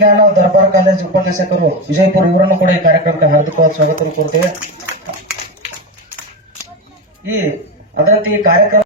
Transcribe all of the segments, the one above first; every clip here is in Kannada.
ಈಗ ನಾವು ದರ್ಬಾರ್ ಕಾಲೇಜ್ ಉಪನ್ಯಾಸಕರು ವಿಜಯಪುರ ಇವರನ್ನು ಕೂಡ ಈ ಕಾರ್ಯಕ್ರಮಕ್ಕೆ ಹಾರ್ದಿಕವಾದ ಸ್ವಾಗತ ಕೋರ್ತೇವೆ. ಅದರಂತೆ ಈ ಕಾರ್ಯಕ್ರಮ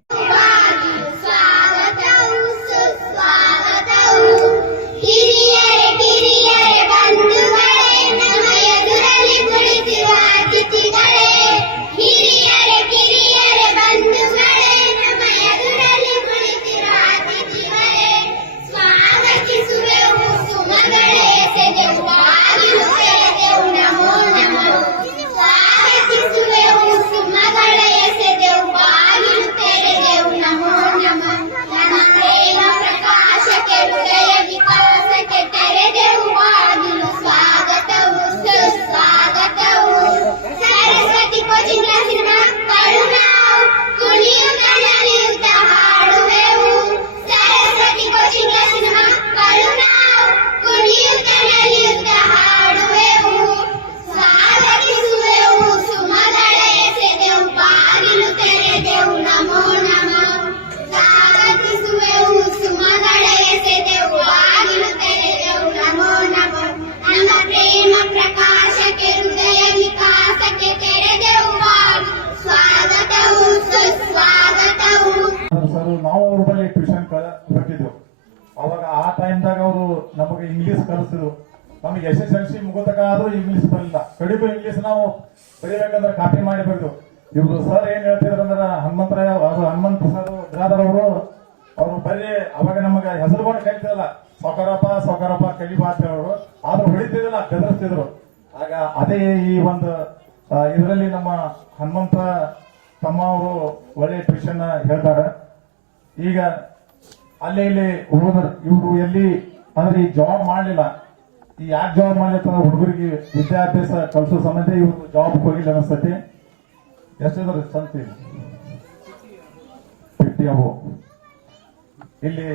ನಾವು ಅವ್ರ ಬಳಿ ಟ್ಯೂಷನ್ ಕೊಟ್ಟಿದ್ವು. ಅವಾಗ ಆ ಟೈಮ್ದಾಗ ಅವರು ನಮಗೆ ಇಂಗ್ಲಿಷ್ ಕಲಿಸಿದ್ರು. ನಮಗೆ SSLC ಮುಗೋತಕ ಆದ್ರೂ ಇಂಗ್ಲಿಷ್ ಬರಲಿಲ್ಲ. ಕಡಿಮೆ ಇಂಗ್ಲಿಷ್ ನಾವು ಬರೀಬೇಕಂದ್ರೆ ಕಾಪಿ ಮಾಡಿ ಬರೆದು. ಇವ್ರು ಸರ್ ಏನ್ ಹೇಳ್ತಿದ್ರು ಅಂದ್ರೆ ಹನುಮಂತ ಸರ್ ಬಿರಾದರ್ ಅವರು ಬರೀ ಅವಾಗ ನಮಗೆ ಹೆಸರುಕೊಂಡು ಕಲಿತಿರಲ್ಲ, ಸೌಕರಪ್ಪ ಕಲಿಬಾ ಅಂತ ಹೇಳೋರು. ಆದ್ರೂ ಹೊಡಿತಿದ್ದಿಲ್ಲ, ಬೆದರಿಸ್ತಿದ್ರು. ಆಗ ಅದೇ ಈ ಒಂದು ಇದರಲ್ಲಿ ನಮ್ಮ ಹನುಮಂತ ತಮ್ಮ ಅವರು ಒಳ್ಳೆ ಟ್ಯೂಷನ್ ಹೇಳ್ತಾರೆ. ಈಗ ಅಲ್ಲಿ ಇಲ್ಲಿ ಹೋದ್ರು ಇವ್ರು ಎಲ್ಲಿ ಅಂದ್ರೆ ಈ ಜಾಬ್ ಮಾಡ್ಲಿಲ್ಲ. ಈ ಯಾಕೆ ಜಾಬ್ ಮಾಡ್ಲಿತ್ತ ಹುಡುಗರಿಗೆ ವಿದ್ಯಾಭ್ಯಾಸ ಕಲಿಸೋ ಸಂಬಂಧ ಇವ್ರು ಜಾಬ್ ಹೋಗಿಲ್ಲ ಅನಿಸ್ತತಿ. ಎಷ್ಟಿದ್ರು ಸಂತಿ 50 ಅಬೋ. ಇಲ್ಲಿ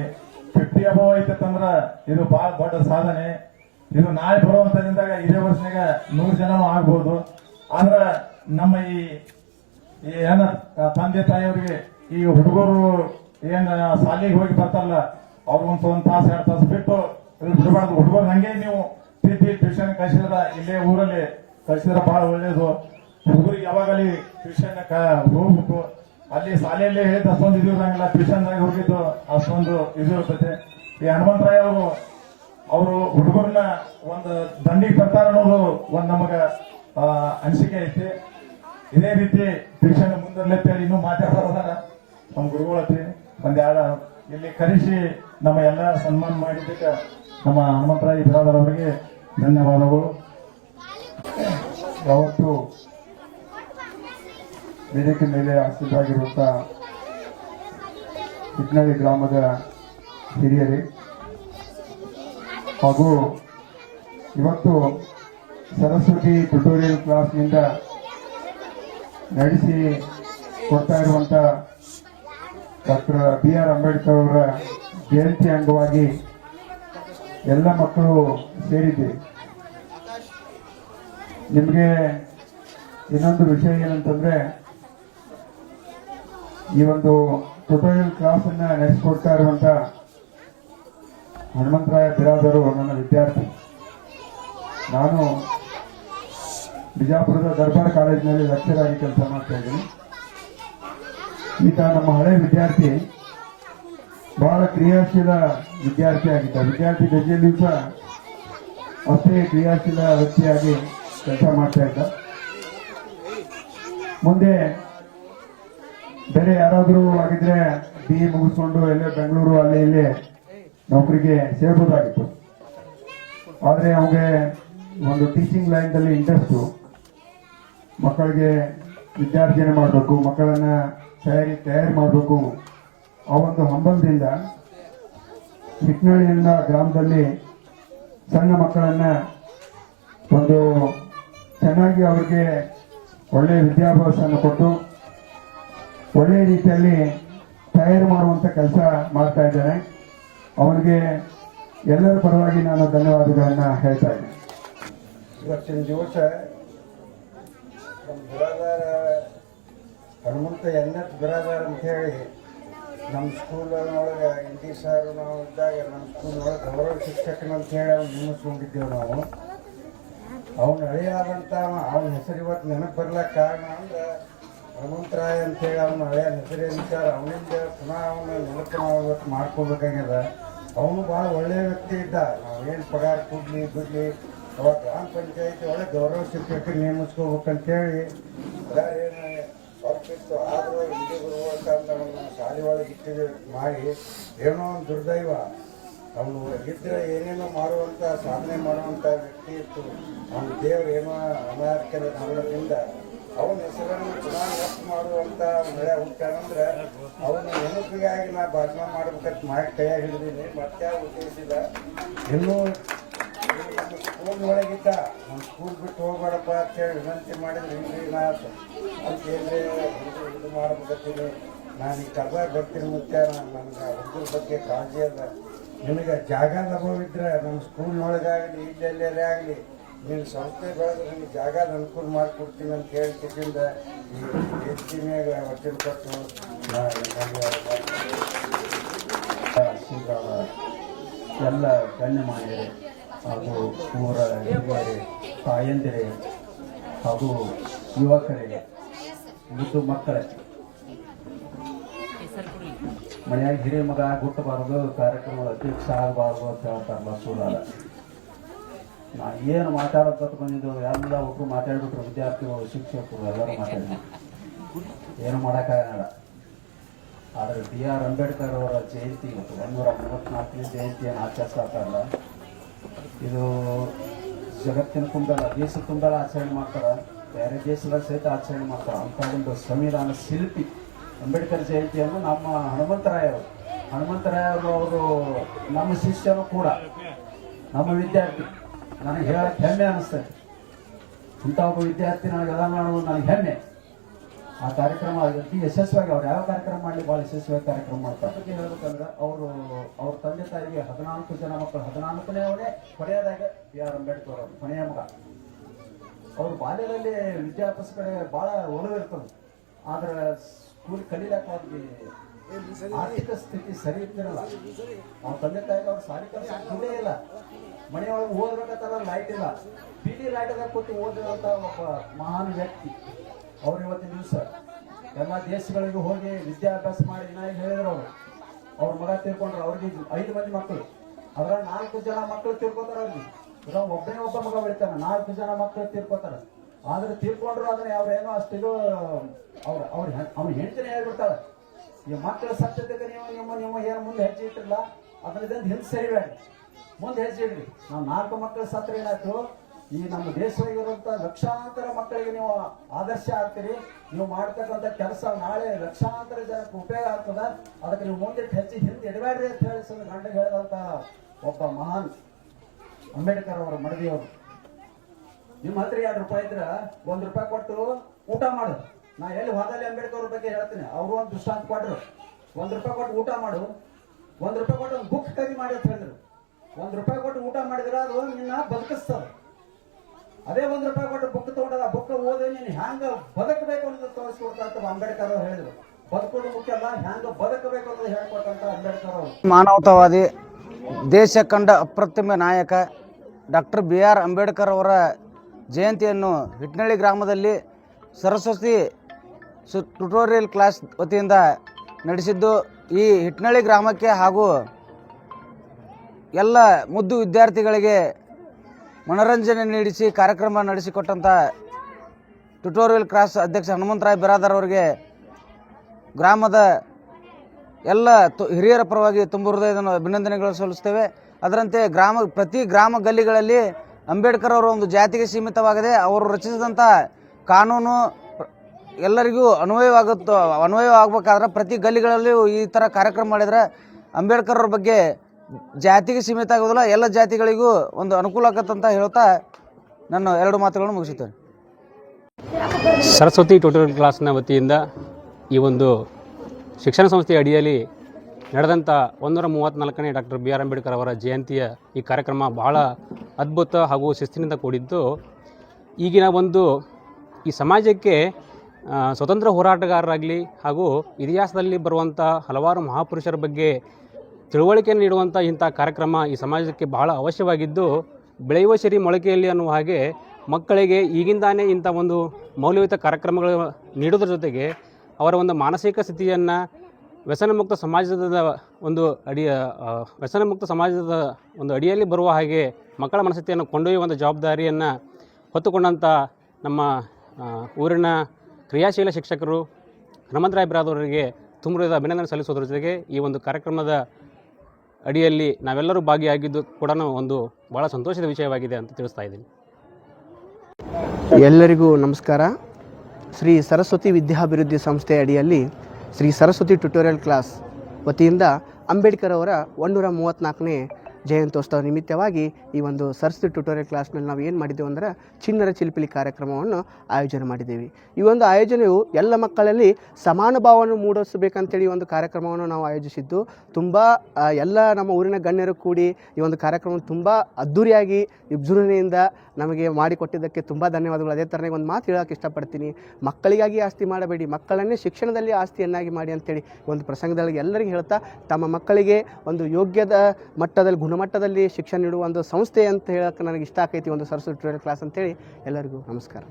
50 ಅಬೋ ಐತಂದ್ರ ಇದು ಬಹಳ ದೊಡ್ಡ ಸಾಧನೆ. ಇದು ನಾಳೆ ಬರುವಂತ ದಿನದಾಗ ಇದೇ ವರ್ಷನಾಗ 100 ಜನನು ಆಗ್ಬಹುದು. ಆದ್ರ ನಮ್ಮ ಈ ಏನ ತಂದೆ ತಾಯಿಯವರಿಗೆ ಈ ಹುಡುಗರು ಏನ್ ಶಾಲೆಗೆ ಹೋಗಿ ಬರ್ತಾರಲ್ಲ, ಅವ್ರಿಗೊಂದು 1 ತಾಸು 2 ತಾಸು ಬಿಟ್ಟು ಬಿಡಬಾರ್ದು. ಹುಡುಗರು ಹಂಗೆ ನೀವು ಟ್ಯೂಷನ್ ಕಳಿಸಿದ್ರ, ಇಲ್ಲೇ ಊರಲ್ಲಿ ಕಳಿಸಿದ್ರೆ ಬಹಳ ಒಳ್ಳೇದು. ಹುಡುಗರಿಗೆ ಯಾವಾಗಲಿ ಟ್ಯೂಷನ್ ಹೋಗ್ಬಿಟ್ಟು ಅಲ್ಲಿ ಶಾಲೆಯಲ್ಲೇ ಹೇಳಿದ ಅಷ್ಟೊಂದು ಇದು ಇರಂಗಿಲ್ಲ, ಟ್ಯೂಷನ್ ಹೋಗಿದ್ದು ಅಷ್ಟೊಂದು ಇದು ಇರ್ತೈತೆ. ಈ ಹನುಮಂತರಾಯ ಅವರು ಹುಡುಗರನ್ನ ಒಂದು ದಂಡಿಗೆ ತರ್ತಾರ ಅನ್ನೋದು ಒಂದು ನಮಗ ಅನಿಸಿಕೆ ಐತಿ. ಇದೇ ರೀತಿ ಟ್ಯೂಷನ್ ಮುಂದರ್ಲೇಳಿ ಇನ್ನೂ ಮಾತಾಡೋದಾರ ನಮ್ಮ ಗುರುಗಳತಿ ಒಂದೆರಡು ಇಲ್ಲಿ ಕರೆಸಿ ನಮ್ಮ ಎಲ್ಲ ಸನ್ಮಾನ ಮಾಡಿದ್ದಕ್ಕೆ ನಮ್ಮ ಹನುಮಂತರಾಯ ಬಿರಾದರ್ ಅವರಿಗೆ ಧನ್ಯವಾದಗಳು. ಯಾವತ್ತು ವೇದಿಕೆ ಮೇಲೆ ಆಸೀನರಾಗಿರುವಂಥ ಹಿಟ್ನಳ್ಳಿ ಗ್ರಾಮದ ಹಿರಿಯರೇ ಹಾಗೂ ಇವತ್ತು ಸರಸ್ವತಿ ಟ್ಯುಟೋರಿಯಲ್ ಕ್ಲಾಸ್ನಿಂದ ನಡೆಸಿ ಕೊಡ್ತಾ ಇರುವಂಥ ಡಾಕ್ಟರ್ BR ಅಂಬೇಡ್ಕರ್ ಅವರ ಜಯಂತಿ ಅಂಗವಾಗಿ ಎಲ್ಲ ಮಕ್ಕಳು ಸೇರಿದ್ದೀವಿ. ನಿಮಗೆ ಇನ್ನೊಂದು ವಿಷಯ ಏನಂತಂದ್ರೆ, ಈ ಒಂದು ಟ್ಯುಟೋರಿಯಲ್ ಕ್ಲಾಸ್ ಅನ್ನ ನಡೆಸಿಕೊಡ್ತಾ ಇರುವಂತ ಹನುಮಂತರಾಯ ಬಿರಾದರು ನನ್ನ ವಿದ್ಯಾರ್ಥಿ. ನಾನು ಬಿಜಾಪುರದ ದರ್ಬಾರ್ ಕಾಲೇಜಿನಲ್ಲಿ ಲೆಕ್ಚರ್ ಆಗಿ ಕೆಲಸ ಮಾಡ್ತಾ ಇದ್ದೀನಿ. ಈತ ನಮ್ಮ ಹಳೆ ವಿದ್ಯಾರ್ಥಿ, ಬಹಳ ಕ್ರಿಯಾಶೀಲ ವಿದ್ಯಾರ್ಥಿ ಆಗಿದ್ದ. ವಿದ್ಯಾರ್ಥಿ ದರ್ಜೆಯಲ್ಲಿಯೂ ಸಹ ಅಷ್ಟೇ ಕ್ರಿಯಾಶೀಲ ವ್ಯಕ್ತಿಯಾಗಿ ಕೆಲಸ ಮಾಡ್ತಾ ಇದ್ದ. ಮುಂದೆ ಬೇರೆ ಯಾರಾದರೂ ಆಗಿದ್ರೆ BA ಮುಗಿಸ್ಕೊಂಡು ಎಲ್ಲೇ ಬೆಂಗಳೂರು ಅಲ್ಲಿ ಇಲ್ಲಿ ನೌಕರಿಗೆ ಸೇರ್ಬೋದಾಗಿತ್ತು. ಆದರೆ ಅವನಿಗೆ ಒಂದು ಟೀಚಿಂಗ್ ಲೈನ್ದಲ್ಲಿ ಇಂಟ್ರೆಸ್ಟು. ಮಕ್ಕಳಿಗೆ ವಿದ್ಯಾರ್ಜನೆ ಮಾಡಬೇಕು, ಮಕ್ಕಳನ್ನ ತಯಾರಿ ಮಾಡಬೇಕು. ಆ ಒಂದು ಹಂಬಲದಿಂದ ಹಿಟ್ನಳ್ಳಿಯಿಂದ ಗ್ರಾಮದಲ್ಲಿ ಸಣ್ಣ ಮಕ್ಕಳನ್ನ ಒಂದು ಚೆನ್ನಾಗಿ ಅವರಿಗೆ ಒಳ್ಳೆಯ ವಿದ್ಯಾಭ್ಯಾಸವನ್ನು ಕೊಟ್ಟು ಒಳ್ಳೆಯ ರೀತಿಯಲ್ಲಿ ತಯಾರು ಮಾಡುವಂಥ ಕೆಲಸ ಮಾಡ್ತಾ ಇದ್ದಾನೆ. ಅವನಿಗೆ ಎಲ್ಲರ ಪರವಾಗಿ ನಾನು ಧನ್ಯವಾದಗಳನ್ನು ಹೇಳ್ತಾ ಇದ್ದೇನೆ. ಇವತ್ತಿನ ದಿವಸ ನಮ್ಮ ಬಿರಾದಾರ ಹನುಮಂತ NS ಬಿರಾದಾರ ಅಂತ ಹೇಳಿ ನಮ್ಮ ಸ್ಕೂಲೊಳಗೆ ಹಿಂದಿ ಸರ್ ನಾವು ಇದ್ದಾಗ ನಮ್ಮ ಸ್ಕೂಲ್ನೊಳಗೆ ಗೌರವ ಶಿಕ್ಷಕನಂತ ಹೇಳಿ ಅವ್ನು ನೇಮಿಸ್ಕೊಂಡಿದ್ದೇವೆ ನಾವು. ಅವ್ನು ಹಳೆಯಾದಂಥ ಅವನ ಹೆಸರು ಇವತ್ತು ನೆನಪು ಬರ್ಲಿಕ್ಕೆ ಕಾರಣ ಅಂದ್ರೆ ಹನುಮಂತರಾಯ ಅಂತೇಳಿ ಅವನ ಹಳೆಯ ಹೆಸರು ಏನಿದ್ದಾರೆ ಅವನಿಂದ ಪುನಃ ಅವನ ನೆನಪು ನಾವು ಇವತ್ತು ಮಾಡ್ಕೋಬೇಕಾಗ್ಯದ. ಅವನು ಭಾಳ ಒಳ್ಳೆಯ ವ್ಯಕ್ತಿ ಇದ್ದ. ನಾವೇನು ಪಗಾರ ಕೊಡ್ಲಿ ಬಿಡಲಿ ಅವಾಗ ಗ್ರಾಮ ಪಂಚಾಯತಿ ಒಳಗೆ ಗೌರವ ಶಿಕ್ಷಕರು ನೇಮಿಸ್ಕೋಬೇಕಂತೇಳಿ ಏನು ಹೊರಪಿತ್ತು. ಆದರೂ ಇಲ್ಲಿ ಬರುವಂತ ನಮ್ಮ ಶಾಲೆ ಒಳಗೆ ಇಟ್ಟಿದ್ದು ಮಾಡಿ ಏನೋ ಒಂದು ದುರ್ದೈವ. ಅವನು ಇದ್ದರೆ ಏನೇನೋ ಮಾಡುವಂಥ ಸಾಧನೆ ಮಾಡುವಂಥ ವ್ಯಕ್ತಿ ಇತ್ತು. ಅವನ ದೇವರು ಏನೋ ಅನಾರೋಗ್ಯದ ಕಾರಣದಿಂದ ಅವನ ಹೆಸರನ್ನು ಪುನಃ ನೆನಪು ಮಾಡುವಂಥ ಮಳೆ ಹುಟ್ಟಾನಂದ್ರೆ ಅವನ ನೆನಪಿಗಾಗಿ ನಾ ಭಾಷಣ ಮಾಡ್ಬೇಕಂತ ಮಾಡಿ ಕೈಯಾಗಿ ಹಿಡಿದೀನಿ. ಮತ್ತೆ ಉದ್ದೇಶಿಸಿದ ಇನ್ನೂ ನಮ್ಮ ಸ್ಕೂಲ್ ಒಳಗಿದ್ದ ನಮ್ಮ ಸ್ಕೂಲ್ ಬಿಟ್ಟು ಹೋಗ್ಬೇಡಪ್ಪ ಅಂತೇಳಿ ವಿನಂತಿ ಮಾಡಿದ್ರೆ ಇಲ್ರಿ ನಾ ಅಂತೇಳಿ ಇದು ಮಾಡ್ಬೇಕತ್ತೀನಿ. ನಾನು ಈ ಕರ್ದಾಗ ಬರ್ತೀನಿ ಮತ್ತೆ ನನಗೆ ಹುಡುಗರ ಬಗ್ಗೆ ಕಾಳಜಿ ಅದ. ನಿನಗೆ ಜಾಗ ಅನುಭವ ಇದ್ರೆ ನಮ್ಮ ಸ್ಕೂಲ್ನೊಳಗಾಗಲಿ ಇಲ್ಲೆಲ್ಲೇ ಆಗಲಿ ನೀನು ಸಂಸ್ಥೆ ಬೆಳೆದ್ರೆ ನಿನಗೆ ಜಾಗ ಅನುಕೂಲ ಮಾಡಿಕೊಡ್ತೀನಿ ಅಂತ ಹೇಳ್ತಿದ್ದಿಂದ ಈ ಹೆಚ್ಚಿನಾಗ ವಚನ ಕೊಟ್ಟು ಎಲ್ಲ ಗಣ್ಯಮಾನ್ಯರೇ ಹಾಗೂ ಊರ ಹಿರಿಯರೇ, ತಾಯಂದಿರೇ ಹಾಗೂ ಯುವಕರೇ, ಮುದ್ದು ಮಕ್ಕಳೇ, ಮನೆಯಾಗ ಹಿರಿಯ ಮಗ ಹುಟ್ಟಬಾರ್ದು, ಕಾರ್ಯಕ್ರಮಗಳ ಅಧ್ಯಕ್ಷ ಆಗಬಾರ್ದು ಅಂತ ಹೇಳ್ತಾರಲ್ಲ ಸುಳ್ಳಲ್ಲ. ನಾ ಏನು ಮಾತಾಡೋಕೆ ಬಂದಿದ್ದು ಎಲ್ಲ ಒಬ್ಬರು ಮಾತಾಡ್ಬಿಟ್ರು, ವಿದ್ಯಾರ್ಥಿಗಳು ಶಿಕ್ಷಕರು ಎಲ್ಲರೂ ಮಾತಾಡಿದ್ರು. ಏನು ಮಾಡೋಕ್ಕಾಗಲ್ಲ. ಆದರೆ BR ಅಂಬೇಡ್ಕರ್ ಅವರ ಜಯಂತಿ ಇವತ್ತು 134ನೇ ಜಯಂತಿಯನ್ನು ಆಚರಿಸ್ತಾರಲ್ಲ, ಇದು ಜಗತ್ತಿನ ತುಂಬೆಲ್ಲ ದೇಶ ತುಂಬೆಲ್ಲ ಆಚರಣೆ ಮಾಡ್ತಾರೆ, ಬೇರೆ ದೇಶದಾಗ ಸಹಿತ ಆಚರಣೆ ಮಾಡ್ತಾರೆ. ಅಂಥ ಒಂದು ಸಂವಿಧಾನ ಶಿಲ್ಪಿ ಅಂಬೇಡ್ಕರ್ ಜಯಂತಿಯನ್ನು ನಮ್ಮ ಹನುಮಂತರಾಯ ಅವರು ನಮ್ಮ ಶಿಷ್ಯನು ಕೂಡ, ನಮ್ಮ ವಿದ್ಯಾರ್ಥಿ. ನನಗೆ ಹೇಳಕ್ಕೆ ಹೆಮ್ಮೆ ಅನ್ನಿಸ್ತೈತೆ. ಇಂಥ ಒಬ್ಬ ವಿದ್ಯಾರ್ಥಿ ನನಗೆಲ್ಲ ಮಾಡೋದು ನನಗೆ ಹೆಮ್ಮೆ. ಆ ಕಾರ್ಯಕ್ರಮ ಅತಿ ಯಶಸ್ವಿಯಾಗಿ ಅವ್ರು ಯಾವ ಕಾರ್ಯಕ್ರಮ ಮಾಡಲಿ ಭಾಳ ಯಶಸ್ವಿಯಾಗಿ ಕಾರ್ಯಕ್ರಮ ಮಾಡ್ತಾರೆ. ಬಗ್ಗೆ ಹೇಳ್ಬೇಕಂದ್ರೆ ಅವ್ರ ತಂದೆ ತಾಯಿಗೆ 14 ಜನ ಮಕ್ಕಳು, 14ನೇ ಅವನೇ ಕೊನೆಯದಾಗೆ BR ಅಂಬೇಡ್ಕರ್ ಅವರು ಕೊನೆಯ ಮಗ. ಅವ್ರ ಬಾಲ್ಯದಲ್ಲಿ ವಿದ್ಯಾಭ್ಯಾಸ ಕಡೆ ಭಾಳ ಒಲವು ಇರ್ತದೆ. ಆದ್ರೆ ಸ್ಕೂಲ್ ಕಲೀಲಕ್ಕೆ ಅವ್ರಿಗೆ ಆರ್ಥಿಕ ಸ್ಥಿತಿ ಸರಿ ಇರ್ತಿರಲ್ಲ. ಅವ್ರ ತಂದೆ ತಾಯಿಗೆ ಅವ್ರು ಸಾರಿ ಕಲಿಸೇ ಇಲ್ಲ. ಮನೆಯೊಳಗೆ ಓದ್ಬೇಕಂತಾರ ಲೈಟ್ ಇಲ್ಲ, ಬೀದಿ ಲೈಟ್ದಾಗ ಕೂತು ಓದಿದಂಥ ಒಬ್ಬ ಮಹಾನ್ ವ್ಯಕ್ತಿ ಅವ್ರು. ಇವತ್ತಿನ ದಿವಸ ಎಲ್ಲ ದೇಶಗಳಿಗೂ ಹೋಗಿ ವಿದ್ಯಾಭ್ಯಾಸ ಮಾಡಿ ಏನಾಗಿ ಹೇಳಿದ್ರು ಅವ್ರ ಮಗ ತೀರ್ಕೊಂಡ್ರು. ಅವ್ರಿಗೆ 5 ಮಂದಿ ಮಕ್ಕಳು, ಅದರ 4 ಜನ ಮಕ್ಕಳು ತೀರ್ಕೋತಾರೆ. ಅವ್ರಿಗೆ ಒಬ್ಬನೇ ಒಬ್ಬ ಮಗ ಬೆಳಿತಾನೆ, 4 ಜನ ಮಕ್ಕಳು ತೀರ್ಕೋತಾರೆ. ಆದ್ರೆ ತೀರ್ಕೊಂಡ್ರು ಅದನ್ನ ಅವ್ರೇನೋ ಅಷ್ಟಿದು ಅವ್ನ ಹೆಂಡತಿನೇ ಹೇಳ್ಬಿಡ್ತಾಳೆ, ಈ ಮಕ್ಕಳ ಸತ್ಯತೆಗೆ ನೀವು ಏನು ಮುಂದೆ ಹೆಜ್ಜೆ ಇಟ್ಟಿರಲ್ಲ ಅದರಿಂದ ಹಿಂದೆ ಸರಿಬೇಡಿ, ಮುಂದೆ ಹೆಜ್ಜೆ ಇಡ್ರಿ. ನಾವು 4 ಮಕ್ಕಳ ಸತ್ರ ಏನಾಯ್ತು, ಈ ನಮ್ಮ ದೇಶದಲ್ಲಿರುವಂಥ ಲಕ್ಷಾಂತರ ಮಕ್ಕಳಿಗೆ ನೀವು ಆದರ್ಶ ಆಗ್ತೀರಿ. ನೀವು ಮಾಡ್ತಕ್ಕಂಥ ಕೆಲಸ ನಾಳೆ ಲಕ್ಷಾಂತರ ಜನಕ್ಕೆ ಉಪಯೋಗ ಆಗ್ತದ. ಅದಕ್ಕೆ ನೀವು ಮುಂದೆ ಹೆಜ್ಜೆ ಹಿಂದೆ ಇಡಬೇಡ್ರಿ ಅಂತ ಹೇಳಿ ಗಂಡ ಹೇಳಿದಂಥ ಒಬ್ಬ ಮಹಾನ್ ಅಂಬೇಡ್ಕರ್ ಅವರ ಮಡದಿಯವರು. ನಿಮ್ಮ ಹತ್ರ 2 ರೂಪಾಯಿ ಇದ್ರೆ 1 ರೂಪಾಯಿ ಕೊಟ್ಟು ಊಟ ಮಾಡು. ನಾ ಎಲ್ಲಿ ಹೋದಲ್ಲಿ ಅಂಬೇಡ್ಕರ್ ಅವ್ರ ಬಗ್ಗೆ ಹೇಳ್ತೀನಿ. ಅವರು ಒಂದು ದೃಷ್ಟಾಂತ ಕೊಟ್ಟರು, 1 ರೂಪಾಯಿ ಕೊಟ್ಟು ಊಟ ಮಾಡು, 1 ರೂಪಾಯಿ ಕೊಟ್ಟು ಒಂದು ಬುಕ್ ಖರೀದಿ ಮಾಡಿ ಅಂತ ಹೇಳಿದ್ರು. 1 ರೂಪಾಯಿ ಕೊಟ್ಟು ಊಟ ಮಾಡಿದ್ರೆ ಅದು ನಿನ್ನ ಬದುಕಿಸ್ತದೆ. ಅದೇ 1 ರೂಪಾಯಿ ಕೊಟ್ಟು ಬುಕ್ ತಗೊಂಡಾಗ ಬುಕ್ ಓದಿ ನೀನು ಹ್ಯಾಂಗ ಬದುಕಬೇಕು ಅನ್ನೋದು ತೋರಿಸ್ಕೊಡ್ತಾ ಅಂಬೇಡ್ಕರ್ ಅವ್ರು ಹೇಳಿದ್ರು. ಬದುಕೋದು ಮುಖ್ಯ ಅಲ್ಲ, ಹ್ಯಾಂಗ ಬದುಕಬೇಕು ಅನ್ನೋದು ಹೇಳ್ಕೊಟ್ಟಂತ ಅಂಬೇಡ್ಕರ್ ಅವರು. ಮಾನವತಾವಾದಿ, ದೇಶ ಕಂಡ ಅಪ್ರತಿಮ ನಾಯಕ ಡಾಕ್ಟರ್ BR ಅಂಬೇಡ್ಕರ್ ಅವರ ಜಯಂತಿಯನ್ನು ಹಿಟ್ನಳ್ಳಿ ಗ್ರಾಮದಲ್ಲಿ ಸರಸ್ವತಿ ಟ್ಯುಟೋರಿಯಲ್ ಕ್ಲಾಸ್ ವತಿಯಿಂದ ನಡೆಸಿದ್ದು. ಈ ಹಿಟ್ನಳ್ಳಿ ಗ್ರಾಮಕ್ಕೆ ಹಾಗೂ ಎಲ್ಲ ಮುದ್ದು ವಿದ್ಯಾರ್ಥಿಗಳಿಗೆ ಮನೋರಂಜನೆ ನೀಡಿಸಿ ಕಾರ್ಯಕ್ರಮ ನಡೆಸಿಕೊಟ್ಟಂಥ ಟ್ಯುಟೋರಿಯಲ್ ಕ್ಲಾಸ್ ಅಧ್ಯಕ್ಷ ಹನುಮಂತರಾಯ ಬಿರಾದರ್ ಅವರಿಗೆ ಗ್ರಾಮದ ಎಲ್ಲ ಹಿರಿಯರ ಪರವಾಗಿ ತುಂಬ ಹೃದಯದ ಅಭಿನಂದನೆಗಳು ಸಲ್ಲಿಸ್ತೇವೆ. ಅದರಂತೆ ಪ್ರತಿ ಗ್ರಾಮ ಗಲ್ಲಿಗಳಲ್ಲಿ ಅಂಬೇಡ್ಕರ್ ಅವರ ಒಂದು ಜಾತಿಗೆ ಸೀಮಿತವಾಗದೆ ಅವರು ರಚಿಸಿದಂಥ ಕಾನೂನು ಎಲ್ಲರಿಗೂ ಅನ್ವಯವಾಗಬೇಕಾದ್ರೆ ಪ್ರತಿ ಗಲ್ಲಿಗಳಲ್ಲೂ ಈ ಥರ ಕಾರ್ಯಕ್ರಮ ಮಾಡಿದರೆ ಅಂಬೇಡ್ಕರ್ ಅವ್ರ ಬಗ್ಗೆ ಜಾತಿಗೆ ಸೀಮಿತ ಆಗೋದಿಲ್ಲ, ಎಲ್ಲ ಜಾತಿಗಳಿಗೂ ಒಂದು ಅನುಕೂಲ ಆಗತ್ತಂತ ಹೇಳ್ತಾ ನನ್ನ 2 ಮಾತುಗಳನ್ನು ಮುಗಿಸುತ್ತೇನೆ. ಸರಸ್ವತಿ ಟ್ಯುಟೋರಿಯಲ್ ಕ್ಲಾಸ್ನ ವತಿಯಿಂದ ಈ ಒಂದು ಶಿಕ್ಷಣ ಸಂಸ್ಥೆಯ ಅಡಿಯಲ್ಲಿ ನಡೆದಂಥ 134ನೇ ಡಾಕ್ಟರ್ BR ಅಂಬೇಡ್ಕರ್ ಅವರ ಜಯಂತಿಯ ಈ ಕಾರ್ಯಕ್ರಮ ಬಹಳ ಅದ್ಭುತ ಹಾಗೂ ಶಿಸ್ತಿನಿಂದ ಕೂಡಿದ್ದು. ಈಗಿನ ಒಂದು ಈ ಸಮಾಜಕ್ಕೆ ಸ್ವತಂತ್ರ ಹೋರಾಟಗಾರರಾಗಲಿ ಹಾಗೂ ಇತಿಹಾಸದಲ್ಲಿ ಬರುವಂಥ ಹಲವಾರು ಮಹಾಪುರುಷರ ಬಗ್ಗೆ ತಿಳುವಳಿಕೆಯನ್ನು ನೀಡುವಂಥ ಇಂಥ ಕಾರ್ಯಕ್ರಮ ಈ ಸಮಾಜಕ್ಕೆ ಬಹಳ ಅವಶ್ಯವಾಗಿದ್ದು, ಬೆಳೆಯುವ ಸಿರಿ ಮೊಳಕೆಯಲ್ಲಿ ಅನ್ನುವ ಹಾಗೆ ಮಕ್ಕಳಿಗೆ ಈಗಿಂದಾನೇ ಇಂಥ ಒಂದು ಮೌಲ್ಯಯುತ ಕಾರ್ಯಕ್ರಮಗಳು ನೀಡೋದ್ರ ಜೊತೆಗೆ ಅವರ ಒಂದು ಮಾನಸಿಕ ಸ್ಥಿತಿಯನ್ನು ವ್ಯಸನಮುಕ್ತ ಸಮಾಜದ ಒಂದು ವ್ಯಸನಮುಕ್ತ ಸಮಾಜದ ಒಂದು ಅಡಿಯಲ್ಲಿ ಬರುವ ಹಾಗೆ ಮಕ್ಕಳ ಮನಸ್ಥಿತಿಯನ್ನು ಕೊಂಡೊಯ್ಯುವ ಒಂದು ಜವಾಬ್ದಾರಿಯನ್ನು ಹೊತ್ತುಕೊಂಡಂಥ ನಮ್ಮ ಊರಿನ ಕ್ರಿಯಾಶೀಲ ಶಿಕ್ಷಕರು ಹನುಮಂತರಾಯ ಬಿರಾದವರಿಗೆ ತುಂಬ ಅಭಿನಂದನೆ ಸಲ್ಲಿಸೋದ್ರ ಜೊತೆಗೆ ಈ ಒಂದು ಕಾರ್ಯಕ್ರಮದ ಅಡಿಯಲ್ಲಿ ನಾವೆಲ್ಲರೂ ಭಾಗಿಯಾಗಿದ್ದು ಕೂಡ ಒಂದು ಭಾಳ ಸಂತೋಷದ ವಿಷಯವಾಗಿದೆ ಅಂತ ತಿಳಿಸ್ತಾ ಇದ್ದೀನಿ. ಎಲ್ಲರಿಗೂ ನಮಸ್ಕಾರ. ಶ್ರೀ ಸರಸ್ವತಿ ವಿದ್ಯಾಭಿವೃದ್ಧಿ ಸಂಸ್ಥೆ ಅಡಿಯಲ್ಲಿ ಶ್ರೀ ಸರಸ್ವತಿ ಟ್ಯುಟೋರಿಯಲ್ ಕ್ಲಾಸ್ ವತಿಯಿಂದ ಅಂಬೇಡ್ಕರ್ ಅವರ 134ನೇ ಜಯಂತ್ಯೋತ್ಸವ ನಿಮಿತ್ತವಾಗಿ ಈ ಒಂದು ಸರಸ್ವತಿ ಟ್ಯುಟೋರಿಯಲ್ ಕ್ಲಾಸ್ನಲ್ಲಿ ನಾವು ಏನು ಮಾಡಿದ್ದೇವೆ ಅಂದರೆ ಚಿಣ್ಣರ ಚಿಲಿಪಿಲಿ ಕಾರ್ಯಕ್ರಮವನ್ನು ಆಯೋಜನೆ ಮಾಡಿದ್ದೇವೆ. ಈ ಒಂದು ಆಯೋಜನೆಯು ಎಲ್ಲ ಮಕ್ಕಳಲ್ಲಿ ಸಮಾನ ಭಾವವನ್ನು ಮೂಡಿಸಬೇಕಂತೇಳಿ ಒಂದು ಕಾರ್ಯಕ್ರಮವನ್ನು ನಾವು ಆಯೋಜಿಸಿದ್ದು. ತುಂಬ ಎಲ್ಲ ನಮ್ಮ ಊರಿನ ಗಣ್ಯರು ಕೂಡಿ ಈ ಒಂದು ಕಾರ್ಯಕ್ರಮವನ್ನು ತುಂಬ ಅದ್ಧೂರಿಯಾಗಿ ವಿಜೃಂಭಣೆಯಿಂದ ನಮಗೆ ಮಾಡಿಕೊಟ್ಟಿದ್ದಕ್ಕೆ ತುಂಬ ಧನ್ಯವಾದಗಳು. ಅದೇ ಥರನೇ ಒಂದು ಮಾತು ಹೇಳೋಕ್ಕೆ ಇಷ್ಟಪಡ್ತೀನಿ, ಮಕ್ಕಳಿಗಾಗಿ ಆಸ್ತಿ ಮಾಡಬೇಡಿ, ಮಕ್ಕಳನ್ನೇ ಶಿಕ್ಷಣದಲ್ಲಿ ಆಸ್ತಿಯನ್ನಾಗಿ ಮಾಡಿ ಅಂತೇಳಿ ಒಂದು ಪ್ರಸಂಗದಲ್ಲಿ ಎಲ್ಲರಿಗೂ ಹೇಳ್ತಾ, ತಮ್ಮ ಮಕ್ಕಳಿಗೆ ಒಂದು ಯೋಗ್ಯದ ಮಟ್ಟದಲ್ಲಿ ಗುಣಮಟ್ಟದಲ್ಲಿ ಶಿಕ್ಷಣ ನೀಡುವ ಒಂದು ಸಂಸ್ಥೆ ಅಂತ ಹೇಳೋಕ್ಕೆ ನನಗೆ ಇಷ್ಟ ಆಕೈತಿ ಒಂದು ಸರಸ್ವತಿ ಟ್ಯುಟೋರಿಯಲ್ ಕ್ಲಾಸ್ ಅಂತೇಳಿ. ಎಲ್ಲರಿಗೂ ನಮಸ್ಕಾರ.